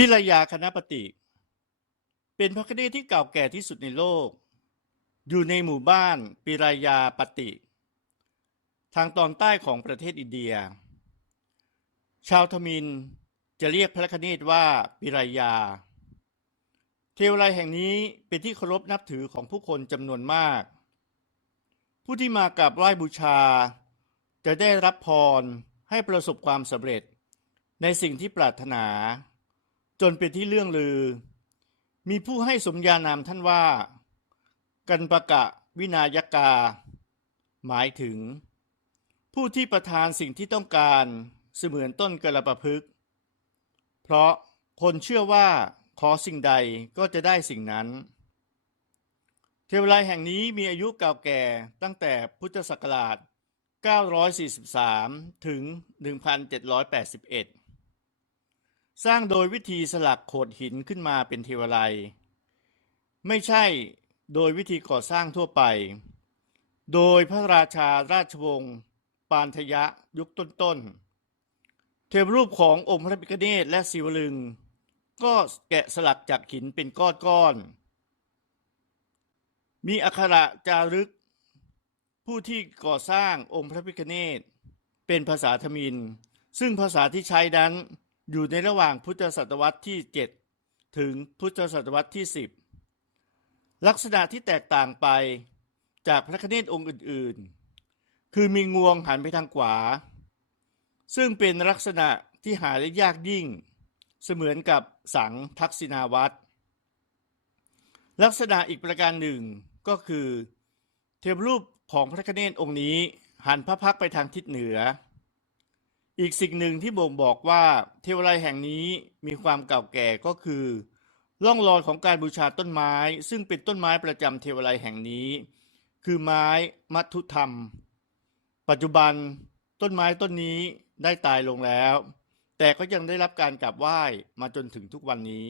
พิรยาคณปฏิเป็นพระคเนศที่เก่าแก่ที่สุดในโลก อยู่ในหมู่บ้านปิรายาปฏิ ทางตอนใต้ของประเทศอินเดีย ชาวทมินจะเรียกพระคเนศว่าปิรายา เทวไลแห่งนี้เป็นที่เคารพนับถือของผู้คนจำนวนมาก ผู้ที่มากราบไหว้บูชา จะได้รับพรให้ประสบความสำเร็จในสิ่งที่ปรารถนา จนเป็นที่เรื่องลือ มีผู้ให้สมญานามท่านว่า กันปะกะวินายกา หมายถึง ผู้ที่ประทานสิ่งที่ต้องการเสมือนต้นกระประพฤกเพราะคนเชื่อว่าขอสิ่งใดก็จะได้สิ่งนั้น เทวไลยแห่งนี้มีอายุเก่าแก่ตั้งแต่พุทธศักราช 943 ถึง 1781 สร้างโดยวิธีสลักโขดหินขึ้นมาเป็นเทวไลยไม่ใช่โดยวิธีก่อสร้างทั่วไป โดยพระราชาราชวงศ์ปานทยะยุคต้นๆ เทวรูปขององค์พระพิฆเนศและศิวลึง ก็แกะสลักจากหินเป็นก้อนๆ มีอักขระจารึก ผู้ที่ก่อสร้างองค์พระพิฆเนศเป็นภาษาทมิน ซึ่งภาษาที่ใช้นั้น อยู่ในระหว่างพุทธศตวรรษที่ 7 ถึงพุทธศตวรรษที่ 10 ลักษณะที่แตกต่างไปจากพระคเนศองค์อื่นๆ คือมีงวงหันไปทางขวา ซึ่งเป็นลักษณะที่หาได้ยากยิ่ง เสมือนกับสังทักษิณาวัตรลักษณะอีกประการหนึ่งก็คือ เทวรูปของพระคเนศองค์นี้หันพระพักไปทางทิศเหนือ อีกสิ่งหนึ่งที่บ่งบอกว่าเทวไลยแห่งนี้มีความเก่าแก่ก็คือ ร่องรอยของการบูชาต้นไม้ ซึ่งเป็นต้นไม้ประจำเทวไลยแห่งนี้ คือไม้มัทุธรรม ปัจจุบันต้นไม้ต้นนี้ได้ตายลงแล้ว แต่ก็ยังได้รับการกราบไหว้มาจนถึงทุกวันนี้